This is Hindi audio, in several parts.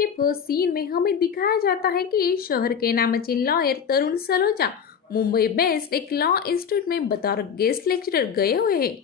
के फर्स्ट सीन में हमें दिखाया जाता है कि शहर के नामचीन लॉयर तरुण सलोचा मुंबई बेस्ड एक लॉ इंस्टीट्यूट में बतौर गेस्ट लेक्चरर गए हुए हैं।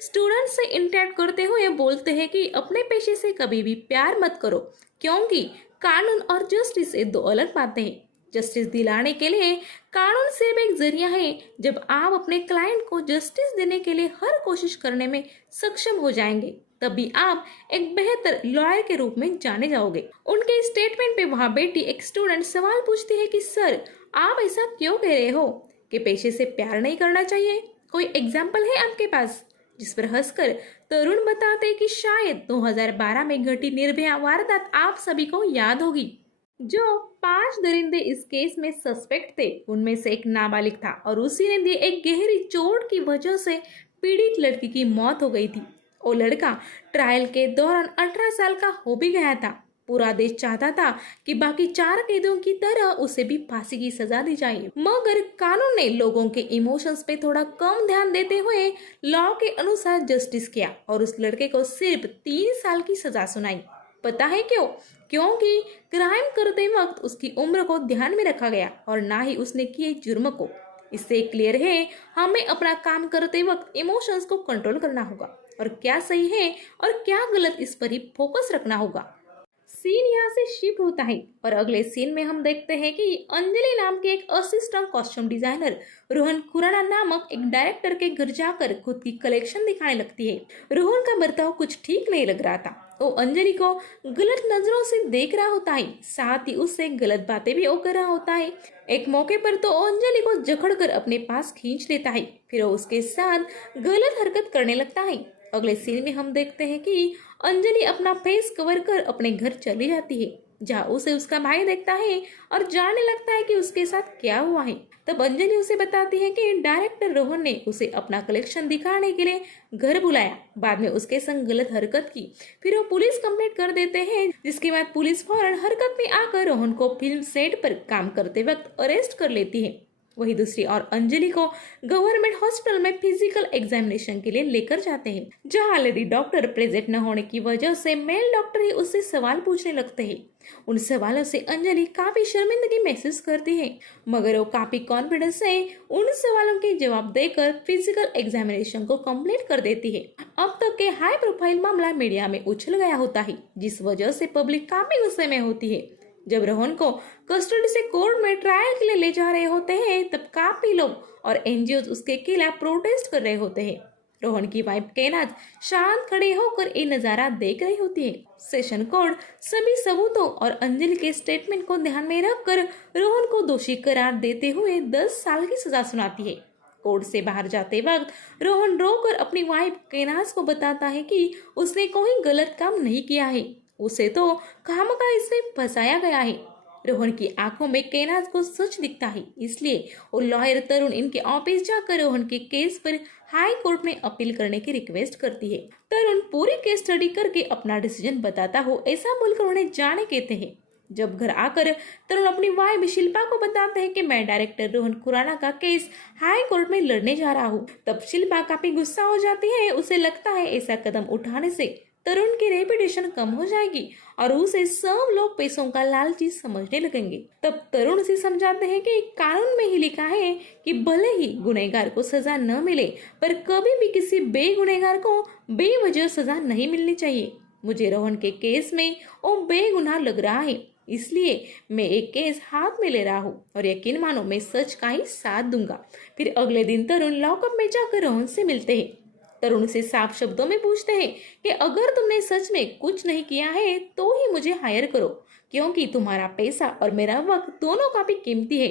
स्टूडेंट से इंटरेक्ट करते हुए बोलते हैं कि अपने पेशे से कभी भी प्यार मत करो, क्योंकि कानून और जस्टिस ये दो अलग बातें हैं। जस्टिस दिलाने के लिए कानून सिर्फ एक जरिया है। जब आप अपने क्लाइंट को जस्टिस देने के लिए हर कोशिश करने में सक्षम हो जाएंगे, तभी आप एक बेहतर लॉयर के रूप में जाने जाओगे। उनके स्टेटमेंट पे वहां बैठी एक स्टूडेंट सवाल पूछती है कि सर, आप ऐसा क्यों कह रहे हो कि पेशे से प्यार नहीं करना चाहिए? कोई एग्जाम्पल है आपके पास? जिस पर हंसकर तरुण बताते कि शायद 2012 में घटी निर्भया वारदात आप सभी को याद होगी। जो 5 दरिंदे इस केस में सस्पेक्ट थे, उनमें से एक नाबालिग था और उसी ने दिए एक गहरी चोट की वजह से पीड़ित लड़की की मौत हो गई थी। वो लड़का ट्रायल के दौरान 18 साल का हो भी गया था। पूरा देश चाहता था कि बाकी 4 कैदियों की तरह उसे भी फांसी की सजा दी जाए, मगर कानून ने लोगों के इमोशंस पे थोड़ा कम ध्यान देते हुए लॉ के अनुसार जस्टिस किया और उस लड़के को सिर्फ 3 साल की सजा सुनाई। पता है क्यों? क्योंकि क्राइम करते वक्त उसकी उम्र को ध्यान में रखा गया और ना ही उसने किए जुर्म को। इससे क्लियर है, हमें अपना काम करते वक्त इमोशंस को कंट्रोल करना होगा और क्या सही है और क्या गलत, इस पर ही फोकस रखना होगा। सीन यहाँ से शिफ्ट होता है और अगले सीन में हम देखते हैं कि अंजलि नाम के एक assistant costume designer Rohan Khurana नामक एक डायरेक्टर के घर जाकर खुद की कलेक्शन दिखाने लगती है। रोहन का बर्ताव कुछ ठीक नहीं लग रहा था। वो अंजलि को गलत नजरों से देख रहा होता है, साथ ही उससे गलत बातें भी वो कर रहा होता है। एक मौके पर तो अंजलि को जकड़कर अपने पास खींच लेता है, फिर वो उसके साथ गलत हरकत करने लगता है। अगले सीन में हम देखते हैं कि अंजलि अपना फेस कवर कर अपने घर चली जाती है, जहाँ उसे उसका भाई देखता है और जानने लगता है कि उसके साथ क्या हुआ है। तब अंजलि उसे बताती है कि डायरेक्टर रोहन ने उसे अपना कलेक्शन दिखाने के लिए घर बुलाया, बाद में उसके संग गलत हरकत की, फिर वो पुलिस कंप्लेंट कर देते हैं, जिसके बाद पुलिस फौरन हरकत में आकर रोहन को फिल्म सेट पर काम करते वक्त अरेस्ट कर लेती है। वही दूसरी और अंजलि को गवर्नमेंट हॉस्पिटल में फिजिकल एग्जामिनेशन के लिए लेकर जाते हैं, जहां लेडी डॉक्टर प्रेजेंट न होने की वजह से मेल डॉक्टर ही उससे सवाल पूछने लगते हैं। उन सवालों से अंजलि काफी शर्मिंदगी महसूस करती है, मगर वो काफी कॉन्फिडेंस से उन सवालों के जवाब देकर फिजिकल एग्जामिनेशन को कंप्लीट कर देती है। अब तक के हाई प्रोफाइल मामला मीडिया में उछल गया होता है, जिस वजह से पब्लिक काफी गुस्से में होती है। जब रोहन को कस्टडी से कोर्ट में ट्रायल के लिए ले जा रहे होते हैं, तब काफी लोग और एनजीओ उसके खिलाफ प्रोटेस्ट कर रहे होते हैं। रोहन की वाइफ कैनाज शांत खड़े होकर ये नजारा देख रही होती है। सेशन कोर्ट सभी सबूतों और अंजलि के स्टेटमेंट को ध्यान में रखकर रोहन को दोषी करार देते हुए 10 साल की सजा सुनाती है। कोर्ट से बाहर जाते वक्त रोहन रोकर अपनी वाइफ कैनाज को बताता है कि उसने कोई गलत काम नहीं किया है, उसे तो खामखा इसमें फंसाया गया है। रोहन की आंखों में कैनाज को सच दिखता है, इसलिए वो लॉयर तरुण इनके ऑफिस जाकर रोहन के केस पर हाई कोर्ट में अपील करने की रिक्वेस्ट करती है। तरुण पूरी केस स्टडी करके अपना डिसीजन बताता हो, ऐसा बोलकर उन्हें जाने कहते हैं। जब घर आकर तरुण अपनी वाइफ शिल्पा को बताते हैं कि मैं डायरेक्टर रोहन खुराना का केस हाई कोर्ट में लड़ने जा रहा हूँ, तब शिल्पा काफी गुस्सा हो जाती है। उसे लगता है ऐसा कदम उठाने से तरुण की रेपुटेशन कम हो जाएगी और उसे सब लोग पैसों का लालची समझने लगेंगे। तब तरुण से समझाते हैं कि कानून में ही लिखा है कि भले ही गुनहगार को सजा न मिले, पर कभी भी किसी बेगुनहगार को बेवजह सजा नहीं मिलनी चाहिए। मुझे रोहन के केस में वो बेगुनाह लग रहा है, इसलिए मैं एक केस हाथ में ले रहा हूँ और यकीन मानो मैं सच का ही साथ दूंगा। फिर अगले दिन तरुण लॉकअप में जाकर रोहन से मिलते हैं। तरुण से साफ शब्दों में पूछते हैं कि अगर तुमने सच में कुछ नहीं किया है तो ही मुझे हायर करो, क्योंकि तुम्हारा पैसा और मेरा वक्त दोनों काफी कीमती है।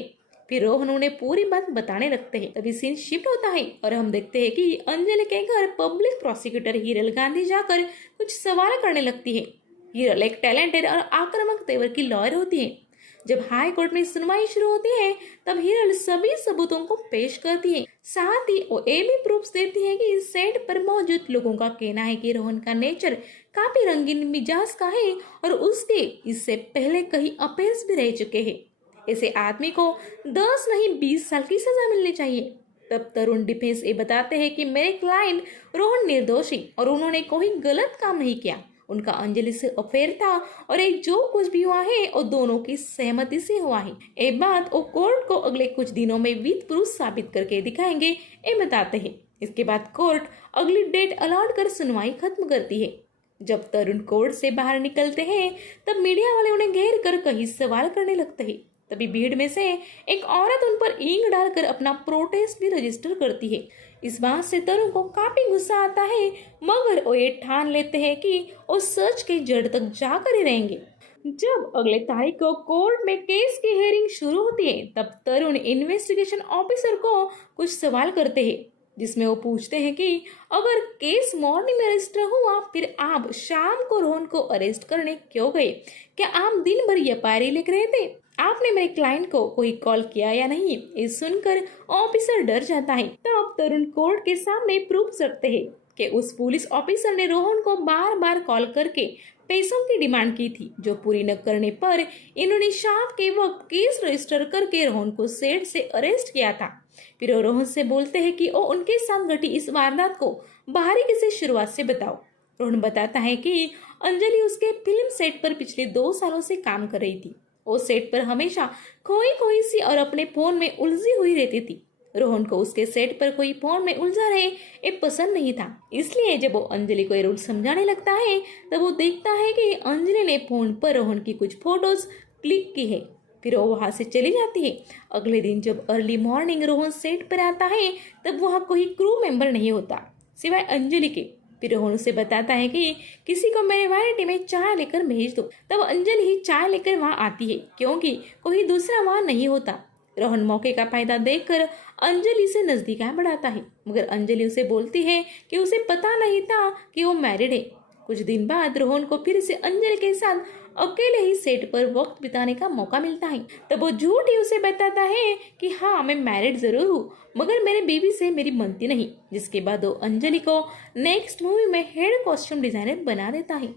फिर रोहन उन्हें पूरी बात बताने लगते हैं। तभी सीन शिफ्ट होता है और हम देखते हैं कि अंजलि के घर पब्लिक प्रोसिक्यूटर हिरल गांधी जाकर कुछ सवाल करने लगती है। हिरल एक टैलेंटेड और आक्रामक तेवर की लॉयर होती है। जब हाई कोर्ट में सुनवाई शुरू होती है, तब हिरल सभी सबूतों को पेश करती है, साथ ही वो ये भी प्रूफ देती है कि सेट पर मौजूद लोगों का कहना है कि रोहन का नेचर काफी रंगीन मिजाज का है और उसके इससे पहले कई अफेयर्स भी रह चुके हैं। ऐसे आदमी को 10 नहीं 20 साल की सजा मिलनी चाहिए। तब तरुण डिफेंस ये बताते हैं कि मेरे क्लाइंट रोहन निर्दोषी और उन्होंने कोई गलत काम नहीं किया उनका अंजलि से अफेयर था और एक जो कुछ भी हुआ है वो दोनों की सहमति से हुआ है। ये बात वो कोर्ट को अगले कुछ दिनों में विद प्रूफ साबित करके दिखाएंगे, ये बताते हैं। इसके बाद कोर्ट अगली डेट अलॉट कर सुनवाई खत्म करती है। जब तरुण कोर्ट से बाहर निकलते हैं तब मीडिया वाले उन्हें घेर कर कई सवाल करने लगते हैं। तभी भीड़ में से एक औरत उन पर ईंट डालकर अपना प्रोटेस्ट भी रजिस्टर करती है। इस बात से तरुण को काफी गुस्सा आता है, मगर वो ये ठान लेते हैं कि वो सच के जड़ तक जाकर ही रहेंगे। जब अगले तारीख को कोर्ट में केस की हियरिंग शुरू होती है तब तरुण इन्वेस्टिगेशन ऑफिसर को कुछ सवाल करते हैं, जिसमें वो पूछते हैं कि अगर केस मॉर्निंग में रजिस्टर हुआ फिर आप शाम को रोहन को अरेस्ट करने क्यों गए? क्या आप दिन भर एफआईआर लिख रहे थे? आपने मेरे क्लाइंट को कोई कॉल किया या नहीं? ये सुनकर ऑफिसर डर जाता है। तब तरुण कोर्ट के सामने प्रूफ रखते हैं कि उस पुलिस ऑफिसर ने रोहन को बार बार कॉल करके पैसों की डिमांड की थी, जो पूरी न करने पर इन्होंने शाम के वक्त केस रजिस्टर करके रोहन को सेट से अरेस्ट किया था। फिर वो रोहन से बोलते हैं कि वो उनके साथ घटी इस वारदात को बारीकी से शुरुआत से बताओ। रोहन बताता है कि अंजलि उसके फिल्म सेट पर पिछले 2 सालों से काम कर रही थी। वो सेट पर हमेशा खोई खोई सी और अपने फोन में उलझी हुई रहती थी। रोहन को उसके सेट पर कोई फोन में उलझा रहे ये पसंद नहीं था, इसलिए जब वो अंजलि को ये रूट समझाने लगता है तब वो देखता है कि अंजलि ने फोन पर रोहन की कुछ फोटोज क्लिक की है। फिर वो वहां से चली जाती है। अगले दिन जब अर्ली मॉर्निंग रोहन सेट पर आता है तब वहाँ कोई क्रू मेंबर नहीं होता सिवाय अंजलि के। फिर रोहन उसे बताता है कि किसी को मेरे वैनिटी में चाय लेकर भेज दो। तब अंजलि ही चाय लेकर वहाँ आती है क्योंकि कोई दूसरा वहाँ नहीं होता। रोहन मौके का फायदा देखकर अंजलि से नजदीकियां बढ़ाता है, मगर अंजलि उसे बोलती है कि उसे पता नहीं था कि वो मैरिड है। कुछ दिन बाद रोहन को फिर से अंजलि के साथ अकेले ही सेट पर वक्त बिताने का मौका मिलता है। तब वो झूठ ही उसे बताता है कि हाँ मैं मैरिड जरूर हूँ, मगर मेरे बेबी से मेरी बनती नहीं। जिसके बाद वो अंजलि को नेक्स्ट मूवी में हेड कॉस्ट्यूम डिजाइनर बना देता है।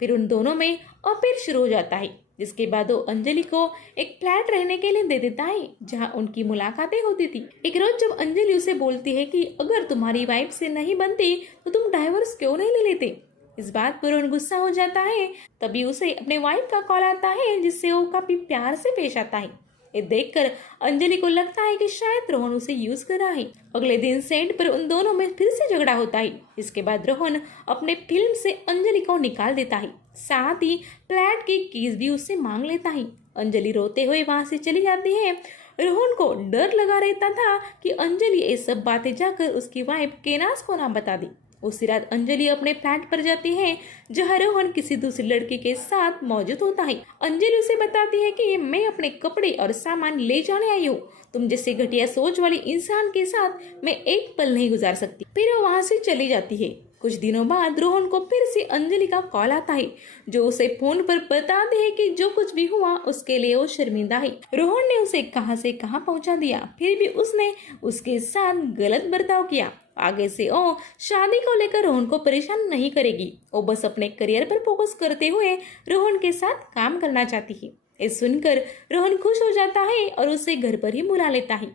फिर उन दोनों में अफेयर शुरू हो जाता है। जिसके बाद वो अंजलि को एक फ्लैट रहने के लिए दे देता है जहाँ उनकी मुलाकातें होती थी। एक रोज जब अंजलि उसे बोलती है कि अगर तुम्हारी वाइफ से नहीं बनती तो तुम डाइवोर्स क्यों नहीं ले लेते, इस बात पर रोहन गुस्सा हो जाता है। तभी उसे अपने वाइफ का कॉल आता है जिससे वो काफी प्यार से पेश आता है। ये देखकर अंजलि को लगता है कि शायद रोहन उसे यूज कर रहा है। अगले दिन सेट पर उन दोनों में फिर से झगड़ा होता है। इसके बाद रोहन अपने फिल्म से अंजलि को निकाल देता है, साथ ही फ्लैट की कीज भी उससे मांग लेता है। अंजलि रोते हुए वहां से चली जाती है। रोहन को डर लगा रहता था कि अंजलि ये सब बातें जाकर उसकी वाइफ केनास को ना बता दी। उसी रात अंजलि अपने फ्लैट पर जाती है जहाँ रोहन किसी दूसरी लड़की के साथ मौजूद होता है। अंजलि उसे बताती है कि मैं अपने कपड़े और सामान ले जाने आई हूँ, तुम जैसे घटिया सोच वाले इंसान के साथ मैं एक पल नहीं गुजार सकती। फिर वो वहाँ से चली जाती है। कुछ दिनों बाद रोहन को फिर से अंजलि का कॉल आता है जो उसे फोन पर बताते है कि जो कुछ भी हुआ उसके लिए वो शर्मिंदा है। रोहन ने उसे कहां से कहां पहुंचा दिया, फिर भी उसने उसके साथ गलत बर्ताव किया। आगे से वो शादी को लेकर रोहन को परेशान नहीं करेगी, वो बस अपने करियर पर फोकस करते हुए रोहन के साथ काम करना चाहती है। ये सुनकर रोहन खुश हो जाता है और उसे घर पर ही बुला लेता है।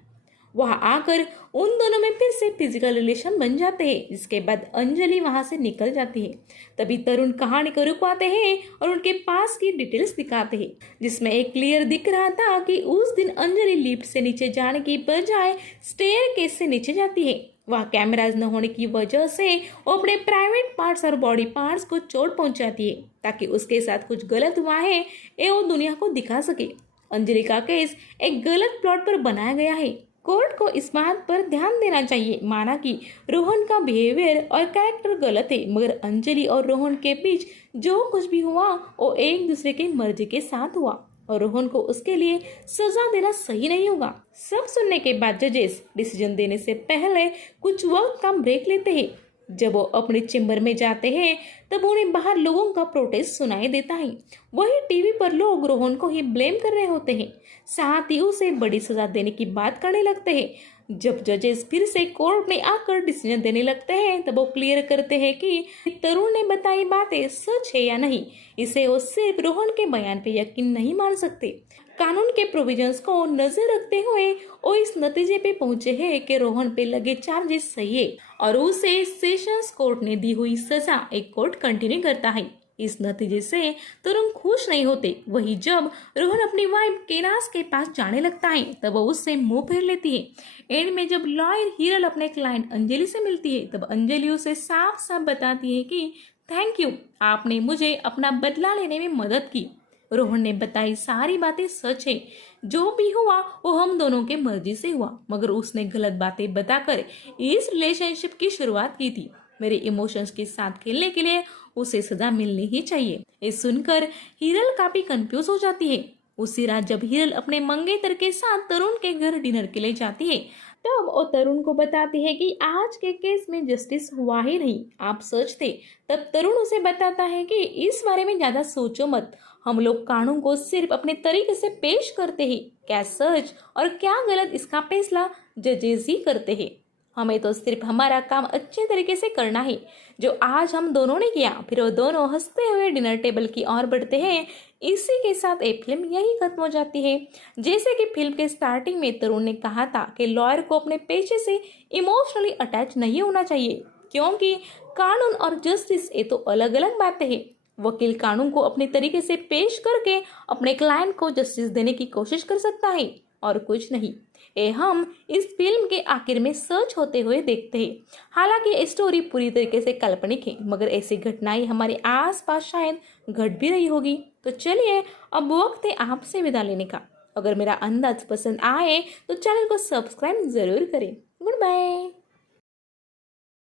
वहां आकर उन दोनों में फिर से फिजिकल रिलेशन बन जाते हैं। जिसके बाद अंजलि वहां से निकल जाती है। तभी तरुण कहानी को रुकवाते हैं और उनके पास की डिटेल्स दिखाते हैं, जिसमें एक क्लियर दिख रहा था कि उस दिन अंजलि लिफ्ट से नीचे जाने की बजाय स्टेयरकेस से नीचे जाती है। वह कैमराज न होने की वजह से वो अपने प्राइवेट पार्ट्स और बॉडी पार्ट्स को चोट पहुंचाती है ताकि उसके साथ कुछ गलत हुआ है ये वो दुनिया को दिखा सके। अंजलि का केस एक गलत प्लॉट पर बनाया गया है। कोर्ट को इस बात पर ध्यान देना चाहिए, माना कि रोहन का बिहेवियर और कैरेक्टर गलत है, मगर अंजलि और रोहन के बीच जो कुछ भी हुआ वो एक दूसरे के मर्जी के साथ हुआ और रोहन को उसके लिए सजा देना सही नहीं होगा। सब सुनने के बाद जजेस डिसीजन देने से पहले कुछ वक्त का ब्रेक लेते हैं। जब वो अपने चेंबर में जाते हैं तब उन्हें बाहर लोगों का प्रोटेस्ट सुनाई देता है। वही टीवी पर लोग रोहन को ही ब्लेम कर रहे होते हैं, साथ ही उसे बड़ी सजा देने की बात करने लगते हैं। जब जजेस फिर से कोर्ट में आकर डिसीजन देने लगते हैं तब वो क्लियर करते हैं कि तरुण ने बताई बातें सच है या नहीं। इसे वो सिर्फ रोहन के बयान पे यकीन नहीं मान सकते। कानून के प्रोविजंस को नजर रखते हुए वो इस नतीजे पे पहुंचे हैं कि रोहन पे लगे चार्जेस सही है और उसे सेशंस कोर्ट ने दी हुई सजा एक कोर्ट कंटिन्यू करता है। इस नतीजे से तरुण खुश नहीं होते। वही जब रोहन अपनी वाइफ केनास के पास जाने लगता है तब वो उससे मुंह फेर लेती है। एंड में जब लॉयर हिरल अपने क्लाइंट अंजलि से मिलती है तब अंजलि उसे साफ साफ बताती है कि थैंक यू, आपने मुझे अपना बदला लेने में मदद की। रोहन ने बताई सारी बातें सच है, जो भी हुआ वो हम दोनों के मर्जी से हुआ, मगर उसने गलत बातें बताकर इस रिलेशनशिप की शुरुआत की थी। मेरे इमोशंस के साथ खेलने के लिए उसे सजा मिलनी ही चाहिए। ये सुनकर हिरल काफी कंफ्यूज हो जाती है। उसी रात जब हिरल अपने मंगेतर के साथ तरुण के घर डिनर के लिए जाती है तब वो तरुण को बताती है कि आज के केस में जस्टिस हुआ ही नहीं, आप सच थे। तब तरुण उसे बताता है कि इस बारे में ज्यादा सोचो मत, हम लोग कानून को सिर्फ अपने तरीके से पेश करते हैं, क्या सच और क्या गलत इसका फैसला जजेस ही करते हैं। हमें तो सिर्फ हमारा काम अच्छे तरीके से करना है, जो आज हम दोनों ने किया। फिर वो दोनों हंसते हुए डिनर टेबल की ओर बढ़ते हैं। इसी के साथ एक फिल्म यही खत्म हो जाती है। जैसे कि फिल्म के स्टार्टिंग में तरुण ने कहा था कि लॉयर को अपने पेशे से इमोशनली अटैच नहीं होना चाहिए, क्योंकि कानून और जस्टिस ये तो अलग अलग बातें हैं। वकील कानून को अपने तरीके से पेश करके अपने क्लाइंट को जस्टिस देने की कोशिश कर सकता है और कुछ नहीं। ये हम इस फिल्म के आखिर में सच होते हुए देखते हैं। हालांकि ये स्टोरी पूरी तरीके से काल्पनिक है, मगर ऐसी घटनाएं हमारे आसपास शायद घट भी रही होगी। तो चलिए अब वक्त है आपसे विदा लेने का। अगर मेरा अंदाज पसंद आए तो चैनल को सब्सक्राइब जरूर करें। Good bye.